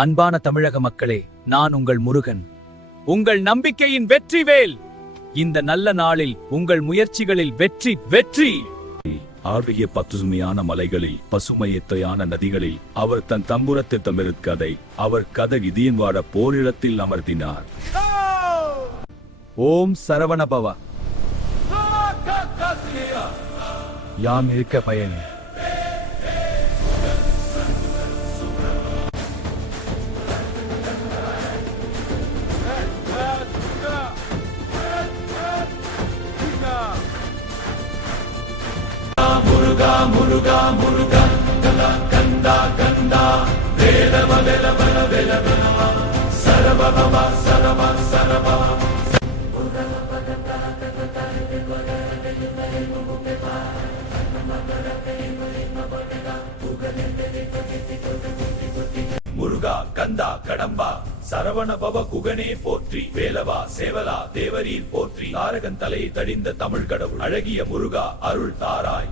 அன்பான தமிழக மக்களே, நான் உங்கள் முருகன், உங்கள் நம்பிக்கையின் வெற்றிவேல். இந்த நல்ல நாளில் உங்கள் முயற்சிகளில் வெற்றி வெற்றி. ஆழிய பசுமையான மலைகளில் பசுமையத்தையான நதிகளில் அவர் தன் தம்புரத்திட்டமிருக்கதை அவர் கதை இதியன் வாழ போரிடத்தில் அமர்த்தினார். ஓம் சரவணபவ. யாம் இருக்க பயன். முருகா முருகா முருகா கந்தா கந்தா கந்தா வேலவ வேலவ வேலவ சரவணபவ சரவ சரவ. முருகா கந்தா கடம்பா சரவணபவ குகனே போற்றி, வேலவா சேவலா தேவரீர் போற்றி, தாரகன் தலையை தடிந்த தமிழ் கடவுள் அழகிய முருகா அருள் தாராய்.